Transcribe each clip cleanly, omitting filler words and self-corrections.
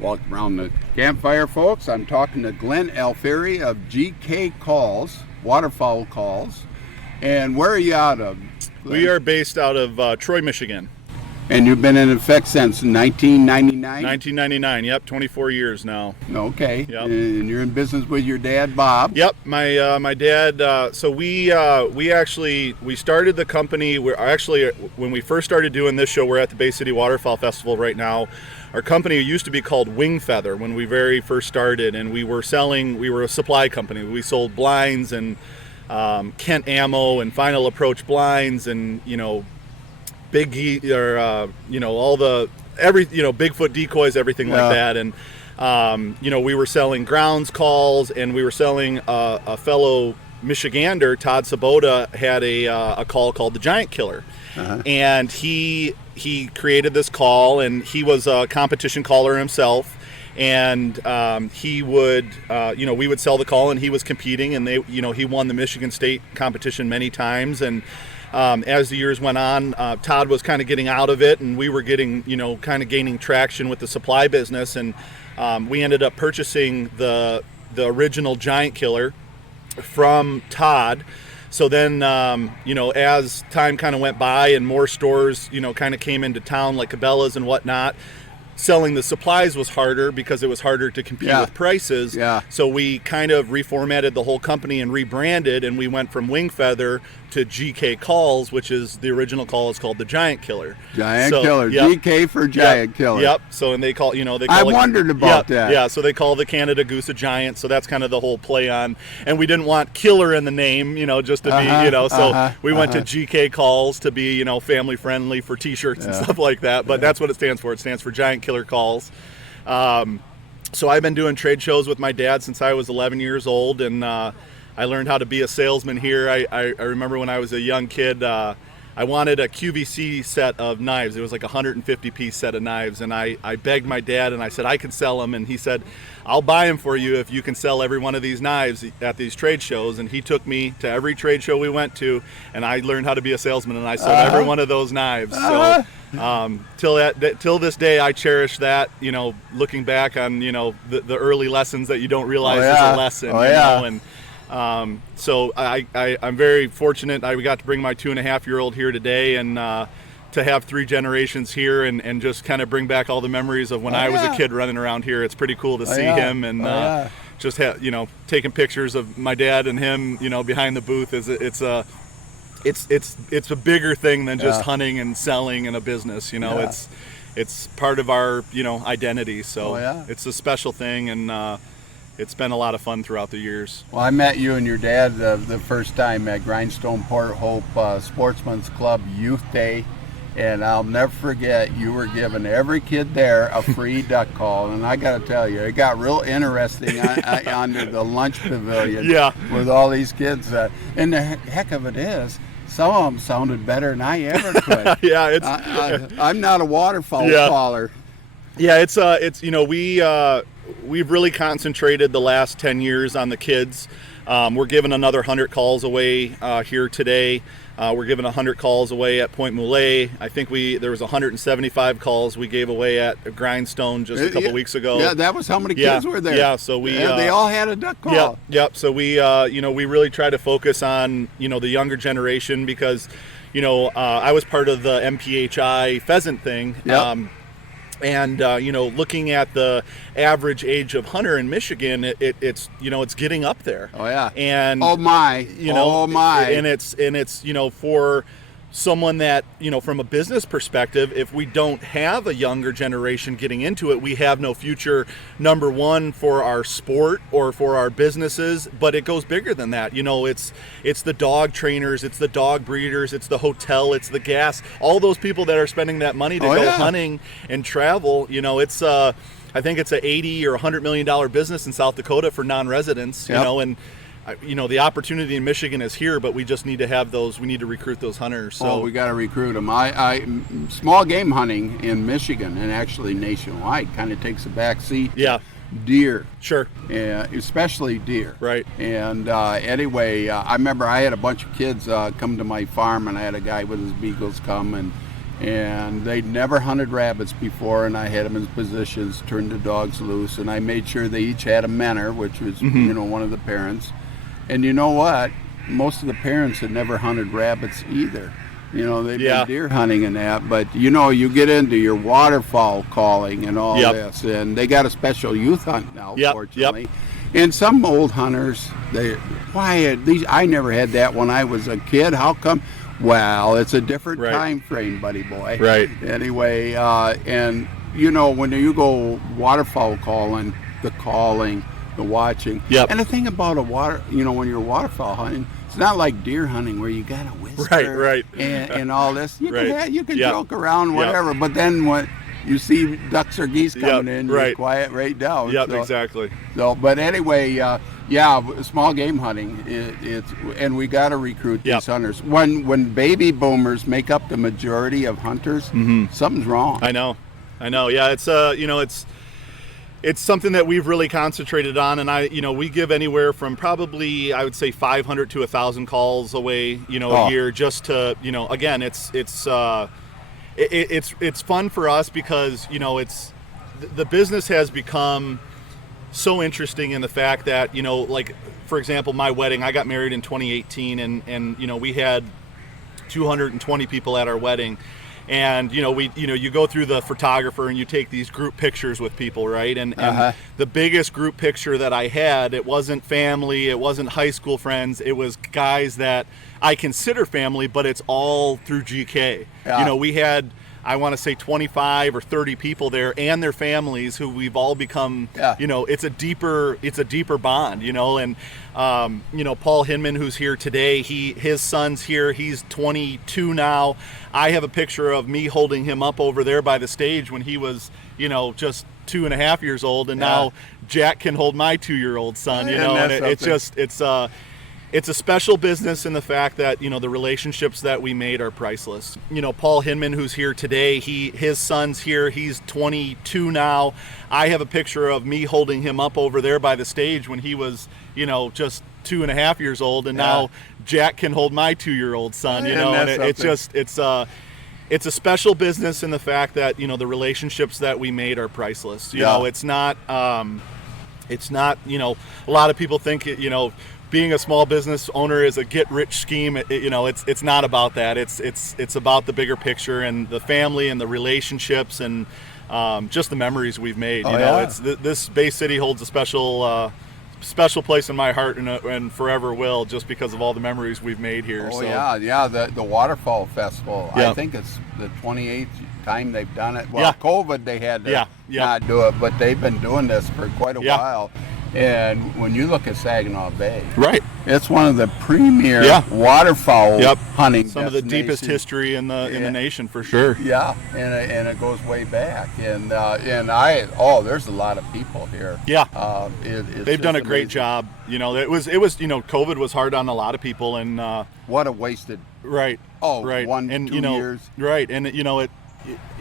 Welcome around the campfire, folks. I'm talking to Glenn Alfieri of GK Calls, Waterfowl Calls. And where are you out of, Glenn? We are based out of Troy, Michigan. And you've been in effect since 1999? 1999, yep, 24 years now. Okay. Yep. And you're in business with your dad, Bob? Yep, my dad, so we started the company, when we first started doing this show, we're at the Bay City Waterfowl Festival right now. Our company used to be called Wing Feather when we very first started, and we were a supply company. We sold blinds and Kent ammo and Final Approach blinds and, Bigfoot decoys, everything like that. And, we were selling grounds calls, and we were selling a fellow Michigander, Todd Sabota, had a call called the Giant Killer. Uh-huh. And he created this call, and he was a competition caller himself. And he would, we would sell the call, and he was competing, and he won the Michigan State competition many times. And as the years went on, Todd was kind of getting out of it, and we were getting, kind of gaining traction with the supply business. And we ended up purchasing the original Giant Killer from Todd. So then, as time kind of went by and more stores, kind of came into town like Cabela's and whatnot, selling the supplies was harder because it was harder to compete with prices. Yeah. So we kind of reformatted the whole company and rebranded, and we went from Wing Feather to GK Calls, which is the original call is called the Giant Killer. Giant Killer. Yep. GK for Giant Killer. Yep. So, and they call, I wondered about that. Yeah. So they call the Canada Goose a giant. So that's kind of the whole play on. And we didn't want killer in the name, just to be, so we went to GK Calls to be, family friendly for t-shirts and stuff like that. But that's what it stands for. It stands for Giant Killer Calls. So I've been doing trade shows with my dad since I was 11 years old, and I learned how to be a salesman here. I remember when I was a young kid, I wanted a QVC set of knives. It was like a 150-piece set of knives, and I begged my dad, and I said I could sell them, and he said, I'll buy them for you if you can sell every one of these knives at these trade shows. And he took me to every trade show we went to, and I learned how to be a salesman, and I sold every one of those knives. So till this day, I cherish that, looking back on, the early lessons that you don't realize is a lesson. And so I'm very fortunate. I got to bring my 2.5-year-old here today, and to have 3 generations here, and just kind of bring back all the memories of when I was a kid running around here. It's pretty cool to see him, and just taking pictures of my dad and him, behind the booth. It's a bigger thing than just hunting and selling in a business. It's part of our identity. So it's a special thing, and it's been a lot of fun throughout the years. Well, I met you and your dad the first time at Grindstone Port Hope Sportsman's Club Youth Day, and I'll never forget, you were giving every kid there a free duck call, and I got to tell you, it got real interesting under the lunch pavilion with all these kids. And the heck of it is, some of them sounded better than I ever could. I'm not a waterfowl caller. Yeah, we've really concentrated the last 10 years on the kids. We're giving another 100 calls away here today. We're giving 100 calls away at Point Moulet. I think there was 175 calls we gave away at Grindstone just a couple weeks ago. Yeah, that was how many kids were there. Yeah, so they all had a duck call. Yep. So we really try to focus on the younger generation because I was part of the MPHI pheasant thing. Yep. And looking at the average age of hunter in Michigan, it's getting up there. Oh yeah. And and it's for someone that, from a business perspective, if we don't have a younger generation getting into it, we have no future, number one, for our sport or for our businesses. But it goes bigger than that. It's the dog trainers, it's the dog breeders, it's the hotel, it's the gas, all those people that are spending that money to go hunting and travel. I think it's a $80 or $100 million business in South Dakota for non-residents, and the opportunity in Michigan is here, but we just need to have those. We need to recruit those hunters. So we got to recruit them. I small game hunting in Michigan and actually nationwide kind of takes a back seat. Yeah. Deer. Sure. Especially deer. Right. And anyway, I remember I had a bunch of kids come to my farm, and I had a guy with his beagles come, and and they'd never hunted rabbits before, and I had them in positions, turned the dogs loose, and I made sure they each had a mentor, which was one of the parents. And you know what? Most of the parents had never hunted rabbits either. They've been deer hunting and that, but you get into your waterfowl calling and all this, and they got a special youth hunt now, fortunately. And some old hunters, I never had that when I was a kid. How come? Well, it's a different time frame, buddy boy. Right. Anyway, and when you go waterfowl calling, the calling, the watching. Yep. And the thing about when you're waterfowl hunting, it's not like deer hunting where you got to whisper right. and all this. You Right. can joke around, whatever. But then when you see ducks or geese coming in, you're quiet right down. Yep, exactly. So, but anyway, small game hunting. And we got to recruit these hunters. When baby boomers make up the majority of hunters, something's wrong. I know. Yeah, it's something that we've really concentrated on, and we give anywhere from probably, I would say, 500 to 1,000 calls away, a year, just to, again, it's fun for us because, the business has become so interesting in the fact that, like, for example, my wedding, I got married in 2018, and we had 220 people at our wedding. And you go through the photographer and you take these group pictures with people, right? And the biggest group picture that I had, it wasn't family, it wasn't high school friends, it was guys that I consider family, but it's all through GK. Yeah. We had, I want to say, 25 or 30 people there and their families who we've all become, it's a deeper bond, and Paul Hinman, who's here today, his son's here, he's 22 now. I have a picture of me holding him up over there by the stage when he was, just 2.5 years old, and now Jack can hold my 2-year-old son, and it's a special business in the fact that, the relationships that we made are priceless. Paul Hinman, who's here today, his son's here, he's 22 now. I have a picture of me holding him up over there by the stage when he was, just 2.5 years old, and now Jack can hold my 2-year-old son, and it's a special business in the fact that, the relationships that we made are priceless. It's not, a lot of people think, being a small business owner is a get-rich scheme. It's not about that. It's about the bigger picture and the family and the relationships and just the memories we've made. This Bay City holds a special place in my heart and forever will, just because of all the memories we've made here. The Waterfall Festival. I think it's the 28th time they've done it. Well, COVID they had to not do it, but they've been doing this for quite a while. And when you look at Saginaw Bay, it's one of the premier waterfowl hunting some of the deepest history in the nation, for sure. And it goes way back. And there's a lot of people here. They've done a great job. It was COVID was hard on a lot of people, and what a wasted 1 and 2 years. And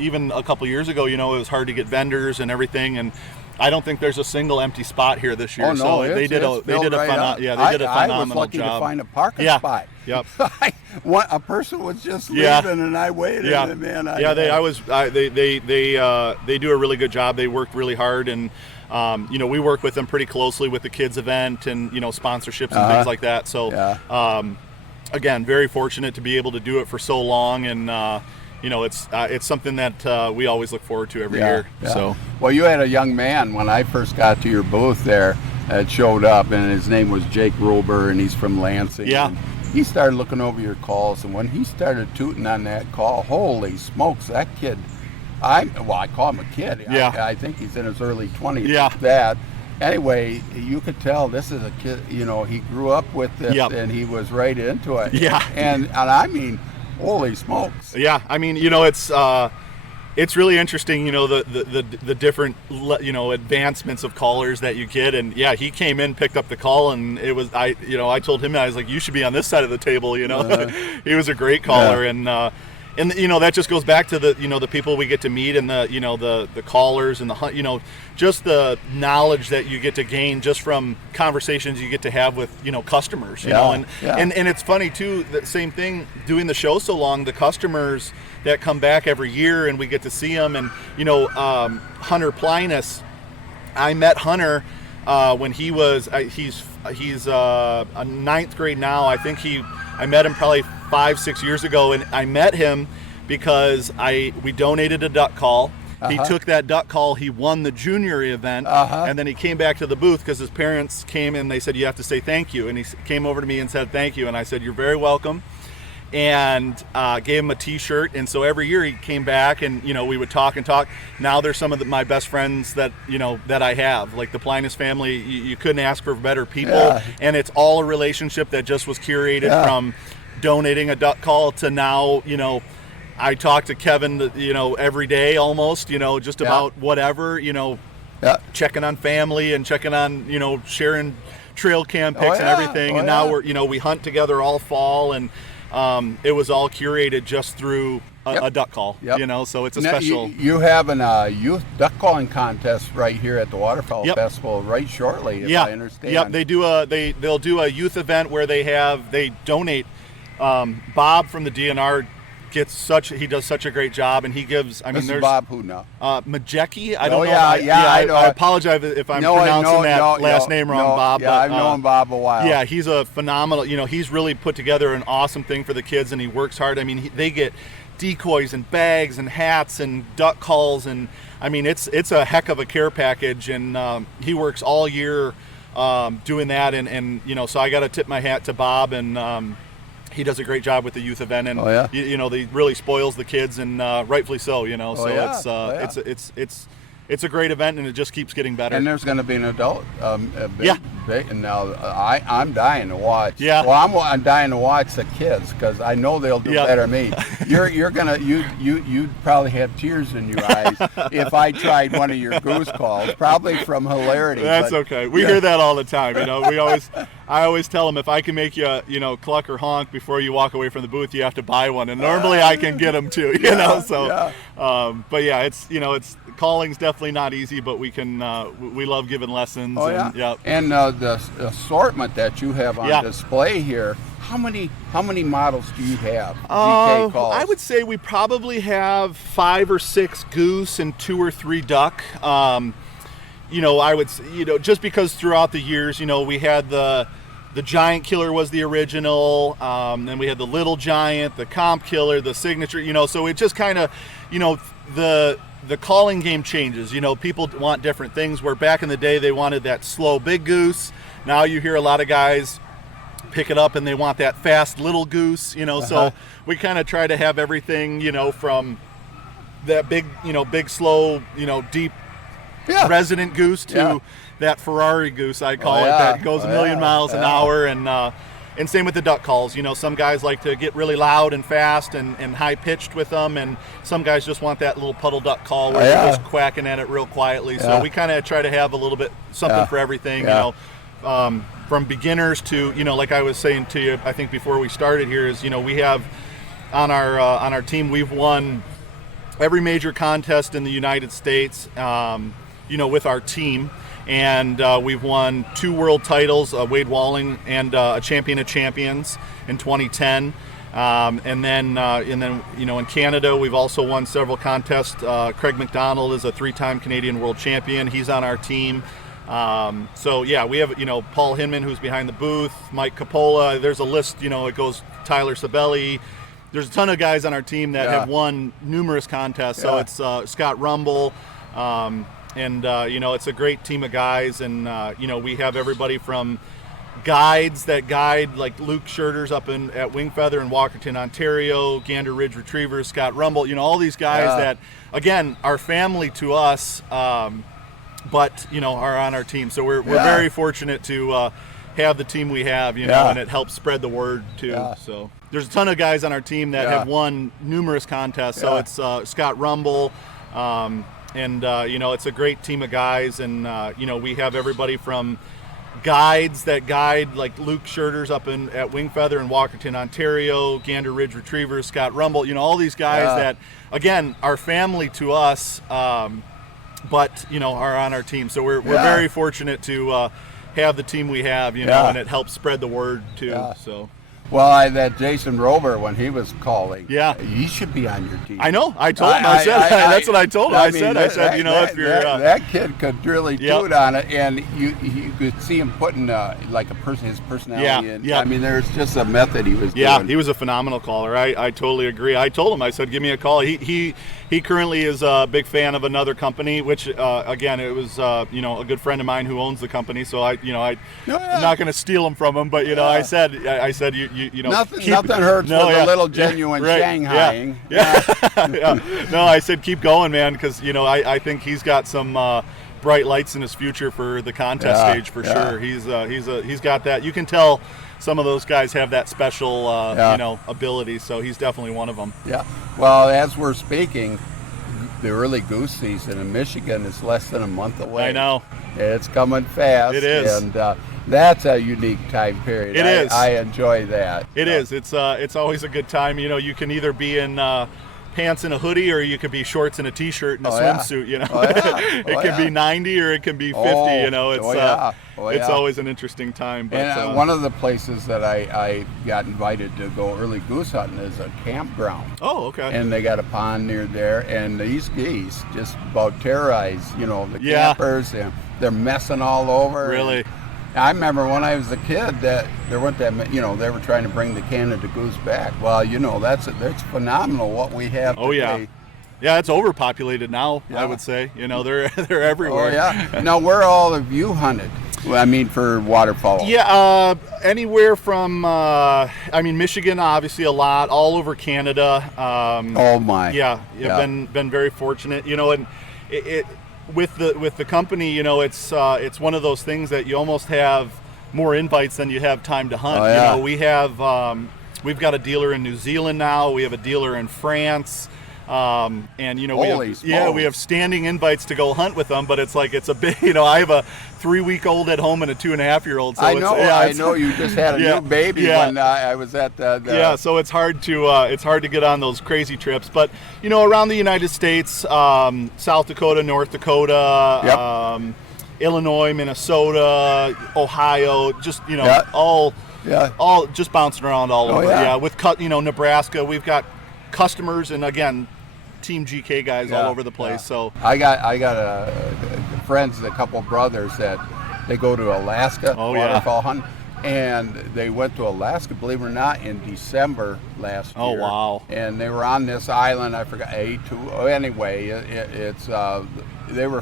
even a couple years ago, it was hard to get vendors and everything, and I don't think there's a single empty spot here this year. They did a phenomenal job. I was lucky to find a parking spot. Yep. A person was just leaving, and I waited. And man, they do a really good job. They worked really hard, and we work with them pretty closely with the kids event and sponsorships and things like that. So again, very fortunate to be able to do it for so long, and it's something that we always look forward to every year. So, well, you had a young man when I first got to your booth there that showed up, and his name was Jake Rober, and he's from Lansing. And he started looking over your calls, and when he started tooting on that call, holy smokes, that kid! I call him a kid. I think he's in his early 20s. That. Anyway, you could tell this is a kid. He grew up with this, and he was right into it. And I mean, holy smokes. It's really interesting, the different, advancements of callers that you get. And he came in, picked up the call, and it was, I told him, I was like, you should be on this side of the table, He was a great caller. And, and that just goes back to the the people we get to meet, and the callers and the just the knowledge that you get to gain just from conversations you get to have with customers. And it's funny too, that same thing, doing the show so long, the customers that come back every year and we get to see them. And Hunter Plinus, I met Hunter when he was he's a ninth grade now. I think I met him probably 5-6 years ago, and I met him because we donated a duck call. He took that duck call, he won the junior event, and then he came back to the booth because his parents came and they said, you have to say thank you. And he came over to me and said thank you, and I said, you're very welcome, and gave him a t-shirt. And so every year he came back, and we would talk. Now they're some of my best friends that that I have, like the Plinus family. You couldn't ask for better people, and it's all a relationship that just was curated from donating a duck call to now. I talk to Kevin, every day almost, just about whatever, checking on family and checking on, sharing trail cam pics and everything. And now we hunt together all fall, and it was all curated just through a duck call, so it's a special. You have a youth duck calling contest right here at the Waterfowl Festival right shortly, if I understand. Yep, they'll do a youth event where they donate. Bob from the DNR he does such a great job, and he gives. There's Bob who now? Majecki. I don't know. I know. I apologize if I'm pronouncing that last name wrong, Bob. Yeah, I've known Bob a while. Yeah, he's a phenomenal. He's really put together an awesome thing for the kids, and he works hard. They get decoys and bags and hats and duck calls, and it's a heck of a care package, and he works all year doing that, and so I got to tip my hat to Bob, and he does a great job with the youth event, and he really spoils the kids, and rightfully so. It's a great event, and it just keeps getting better. And there's going to be an adult, big, and now I'm dying to watch. Yeah. Well, I'm dying to watch the kids because I know they'll do better than me. You'd probably have tears in your eyes if I tried one of your goose calls, probably from hilarity. That's okay. We hear that all the time. I always tell them, if I can make you, cluck or honk before you walk away from the booth, you have to buy one, and normally I can get them too. But it's calling's definitely not easy, but we can we love giving lessons. And the assortment that you have on display here, how many models do you have? GK calls? I would say we probably have 5 or 6 goose and 2 or 3 duck. I would say, just because throughout the years, we had the Giant Killer was the original, then we had the Little Giant, the Comp Killer, the Signature, so it just kind of, the calling game changes. People want different things, where back in the day they wanted that slow big goose. Now you hear a lot of guys pick it up and they want that fast little goose, so we kind of try to have everything, from that big, big, slow, deep resident goose to that Ferrari goose, I call it, that goes a million miles an hour. And same with the duck calls. Some guys like to get really loud and fast and high pitched with them, and some guys just want that little puddle duck call where they're just quacking at it real quietly. So we kind of try to have a little bit something for everything. From beginners to, like I was saying to you, I think before we started here, is we have on our team, we've won every major contest in the United States, with our team. And we've won 2 world titles, Wade Walling and a Champion of Champions in 2010. And then in Canada, we've also won several contests. Craig McDonald is a 3-time Canadian world champion. He's on our team. We have, Paul Hinman, who's behind the booth, Mike Coppola. There's a list, it goes Tyler Sabelli. There's a ton of guys on our team that have won numerous contests. So it's Scott Rumble. It's a great team of guys, and we have everybody from guides that guide, like Luke Scherters up at Wingfeather in Walkerton, Ontario, Gander Ridge Retrievers, Scott Rumble, all these guys that, again, are family to us, but are on our team. So we're very fortunate to have the team we have, and it helps spread the word too. So there's a ton of guys on our team that have won numerous contests. So it's Scott Rumble. It's a great team of guys, and we have everybody from guides that guide, like Luke Scherter's up at Wingfeather in Walkerton, Ontario, Gander Ridge Retrievers, Scott Rumble, all these guys that, again, are family to us, but, are on our team. So we're very fortunate to have the team we have, and it helps spread the word too. Yeah. So. Well, that Jason Rover, when he was calling, yeah, he should be on your team. I know. I told him. I said that's what I told him. I said, if you're that kid could really do it on it, and you could see him putting like his personality in. Yeah. I mean, there's just a method he was doing. Yeah, he was a phenomenal caller. I totally agree. I told him. I said, give me a call. He currently is a big fan of another company, which again, it was a good friend of mine who owns the company. So I'm not going to steal him from him, but I said you nothing hurts with a little genuine Shanghaiing. No, I said keep going, man, because I think he's got some bright lights in his future for the contest stage for sure. He's got that. You can tell some of those guys have that special ability, so he's definitely one of them. Yeah. Well, as we're speaking, the early goose season in Michigan is less than a month away. I know. It's coming fast. It is. And that's a unique time period. It is. I enjoy that. It is. It's always a good time. You can either be in pants and a hoodie, or you could be shorts and a t-shirt and a swimsuit. It can be 90 or it can be 50. It's always an interesting time. But, and one of the places that I got invited to go early goose hunting is a campground. Oh, okay. And they got a pond near there, and these geese just about terrorize the campers, and they're messing all over. Really. I remember when I was a kid that there weren't that many, they were trying to bring the Canada goose back. Well, that's phenomenal what we have today. Yeah, it's overpopulated now, I would say. They're everywhere. Oh, yeah. Now, where all have you hunted? Well, I mean, for waterfowl. Yeah, anywhere from, Michigan, obviously a lot, all over Canada. Oh, my. Yeah, been very fortunate, and it with the company, it's one of those things that you almost have more invites than you have time to hunt. Oh, yeah. We've got a dealer in New Zealand now. We have a dealer in France. And we have standing invites to go hunt with them, but it's a big, I have a 3-week-old at home and a 2.5-year-old. So I know you just had a new baby when I was at the so it's hard to get on those crazy trips, but around the United States, South Dakota, North Dakota, Illinois, Minnesota, Ohio, just all just bouncing around all over. With Nebraska, we've got customers, and again, Team GK guys all over the place. So I got friends, a couple brothers that they go to Alaska waterfowl hunt, and they went to Alaska, believe it or not, in December last year. Oh, wow. And they were on this island, I forgot, anyway, they were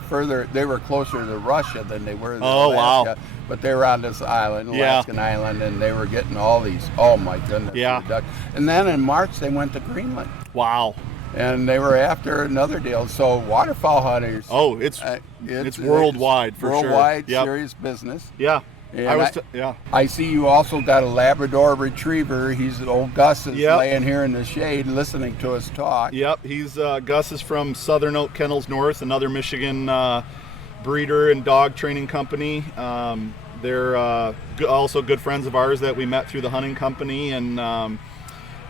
closer to Russia than they were to Alaska. Wow. But they were on this island, Alaskan island, and they were getting all these, oh my goodness. Yeah. And then in March, they went to Greenland. Wow. And they were after another deal. So waterfowl hunters. Oh, it's worldwide for worldwide, sure. Serious business. Yeah. I see you also got a Labrador Retriever. He's old Gus is laying here in the shade listening to us talk. Yep. He's Gus is from Southern Oak Kennels North, another Michigan breeder and dog training company. They're also good friends of ours that we met through the hunting company, and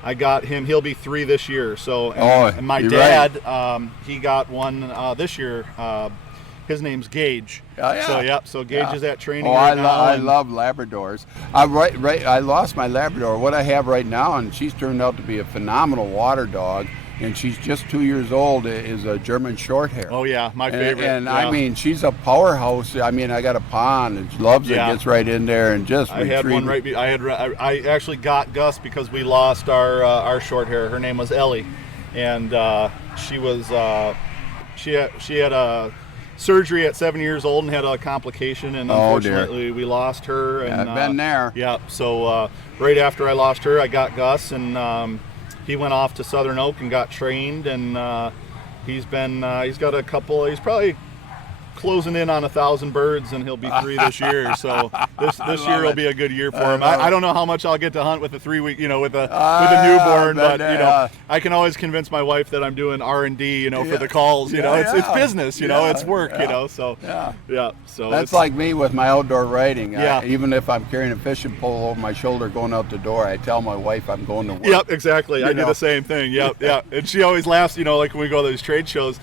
I got him. He'll be 3 this year. So, and my dad, he got one this year. His name's Gage. So Gage is at training right now. I love Labradors. I lost my Labrador. What I have right now, and she's turned out to be a phenomenal water dog, and she's just 2 years old, is a German Shorthair. Oh, yeah, my favorite. And I mean, she's a powerhouse. I mean, I got a pond, and she loves it, gets right in there and just had one I actually got Gus because we lost our Shorthair. Her name was Ellie, and she had a surgery at 7 years old and had a complication, and unfortunately we lost her. And I've been there. Yeah, so right after I lost her, I got Gus, and he went off to Southern Oak and got trained, and he's got a couple. He's probably closing in on 1,000 birds, and he'll be 3 this year. So this year will be a good year for him. I don't know how much I'll get to hunt with a 3-week, with a newborn, but I can always convince my wife that I'm doing R&D, for the calls. It's business, it's work, So So that's like me with my outdoor writing. Even if I'm carrying a fishing pole over my shoulder going out the door, I tell my wife I'm going to work. Yep, exactly. I do the same thing. Yep. And she always laughs, like when we go to these trade shows.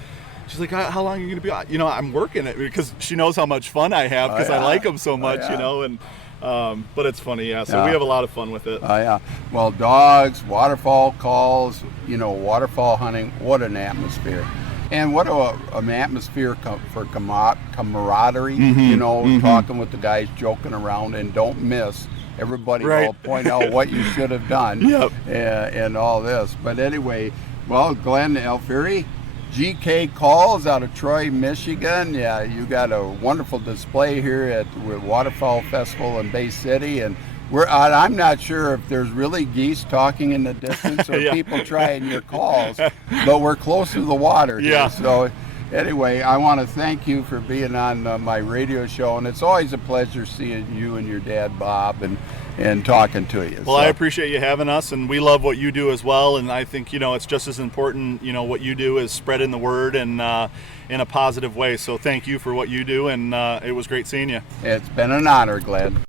She's like, how long are you going to be? I'm working it, because she knows how much fun I have, because I like them so much, and but it's funny, So we have a lot of fun with it. Well, dogs, waterfall calls, waterfall hunting, what an atmosphere. And what an atmosphere for camaraderie, talking with the guys, joking around, and don't miss. Everybody will point out what you should have done and all this. But anyway, well, Glenn Alfieri, GK Calls out of Troy, Michigan. Yeah, you got a wonderful display here at the Waterfowl Festival in Bay City, and I'm not sure if there's really geese talking in the distance or people trying your calls, but we're close to the water here. So anyway, I want to thank you for being on my radio show, and it's always a pleasure seeing you and your dad, Bob, and talking to you. Well, I appreciate you having us, and we love what you do as well, and I think, it's just as important, what you do is spreading the word and in a positive way. So thank you for what you do, and it was great seeing you. It's been an honor, Glenn.